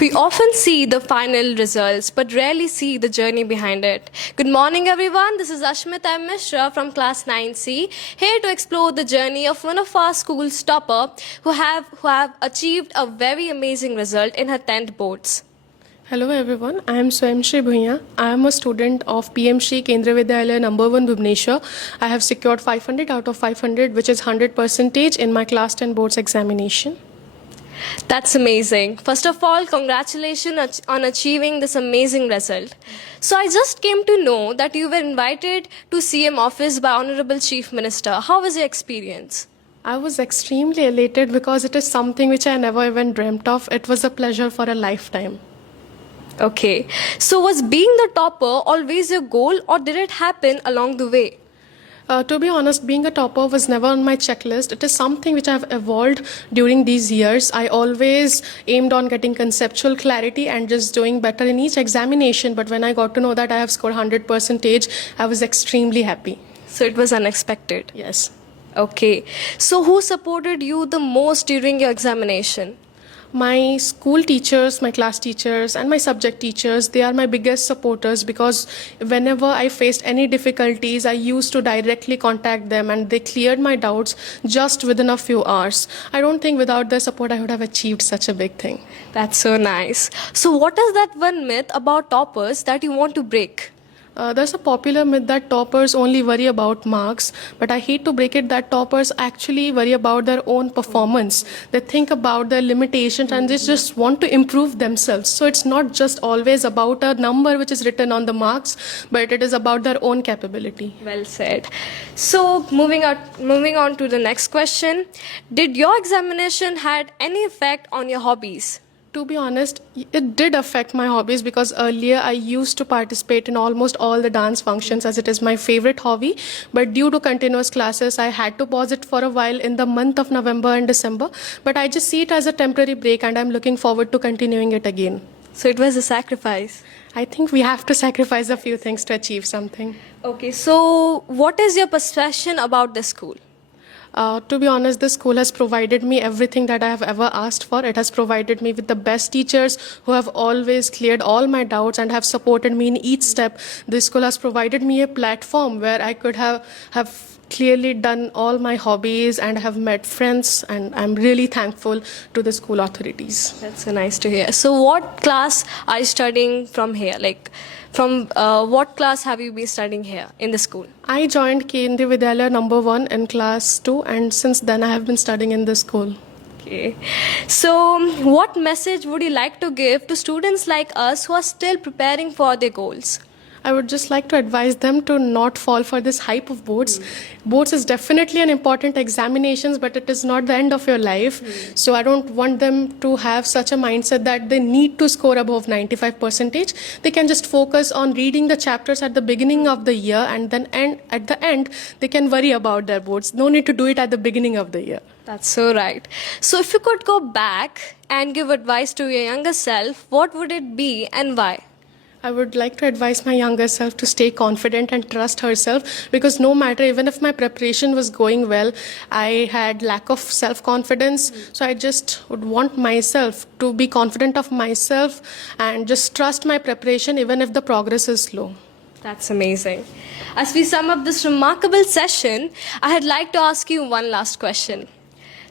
We often see the final results, but rarely see the journey behind it. Good morning, everyone. This is Ashmita Mishra from Class 9C, here to explore the journey of one of our school's topper who have achieved a very amazing result in her 10th boards. Hello everyone, I am Swayamshri Bhuiya. I am a student of PM Shri Kendriya Vidyalaya number 1 Bhubaneswar. I have secured 500 out of 500, which is 100% in my class 10 boards examination. That's amazing. First of all, congratulations on achieving this amazing result. So I just came to know that you were invited to CM office by Honorable Chief Minister. How was your experience? I was extremely elated because it is something which I never even dreamt of. It was a pleasure for a lifetime. Okay. So was being the topper always your goal, or did it happen along the way? To be honest, being a topper was never on my checklist. It is something which I have evolved during these years. I always aimed on getting conceptual clarity and just doing better in each examination. But when I got to know that I have scored 100%, I was extremely happy. So it was unexpected. Yes. Okay. So who supported you the most during your examination? My school teachers, my class teachers, and my subject teachers, they are my biggest supporters because whenever I faced any difficulties, I used to directly contact them and they cleared my doubts just within a few hours. I don't think without their support I would have achieved such a big thing. That's so nice. So what is that one myth about toppers that you want to break? There's a popular myth that toppers only worry about marks, but I hate to break it that toppers actually worry about their own performance. They think about their limitations and they just want to improve themselves. So it's not just always about a number which is written on the marks, but it is about their own capability. Well said. So moving on to the next question. Did your examination had any effect on your hobbies? To be honest, it did affect my hobbies because earlier I used to participate in almost all the dance functions as it is my favorite hobby. But due to continuous classes, I had to pause it for a while in the month of November and December. But I just see it as a temporary break and I'm looking forward to continuing it again. So it was a sacrifice. I think we have to sacrifice a few things to achieve something. Okay, so what is your perception about the school? To be honest, this school has provided me everything that I have ever asked for. It has provided me with the best teachers who have always cleared all my doubts and have supported me in each step. This school has provided me a platform where I could have clearly done all my hobbies and have met friends, and I'm really thankful to the school authorities. That's so nice to hear. So what class are you studying from here? Like, from what class have you been studying here in the school? I joined Kendriya Vidyalaya number 1 in class 2, and since then I have been studying in this school. Okay. So what message would you like to give to students like us who are still preparing for their goals? I would just like to advise them to not fall for this hype of boards. Boards is definitely an important examinations, but it is not the end of your life. So I don't want them to have such a mindset that they need to score above 95%. They can just focus on reading the chapters at the beginning of the year, and then at the end, they can worry about their boards. No need to do it at the beginning of the year. That's so right. So if you could go back and give advice to your younger self, what would it be and why? I would like to advise my younger self to stay confident and trust herself, because no matter, even if my preparation was going well, I had lack of self-confidence. So I just would want myself to be confident of myself and just trust my preparation even if the progress is slow. That's amazing. As we sum up this remarkable session, I'd like to ask you one last question.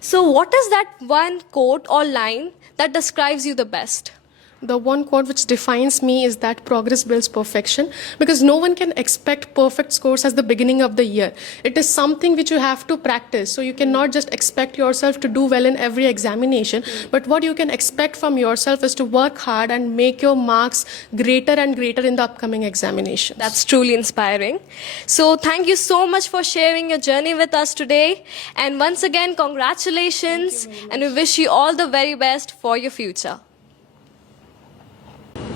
So what is that one quote or line that describes you the best? The one quote which defines me is that progress builds perfection, because no one can expect perfect scores at the beginning of the year. It is something which you have to practice. So you cannot just expect yourself to do well in every examination. But what you can expect from yourself is to work hard and make your marks greater and greater in the upcoming examinations. That's truly inspiring. So thank you so much for sharing your journey with us today. And once again, congratulations. And we wish you all the very best for your future.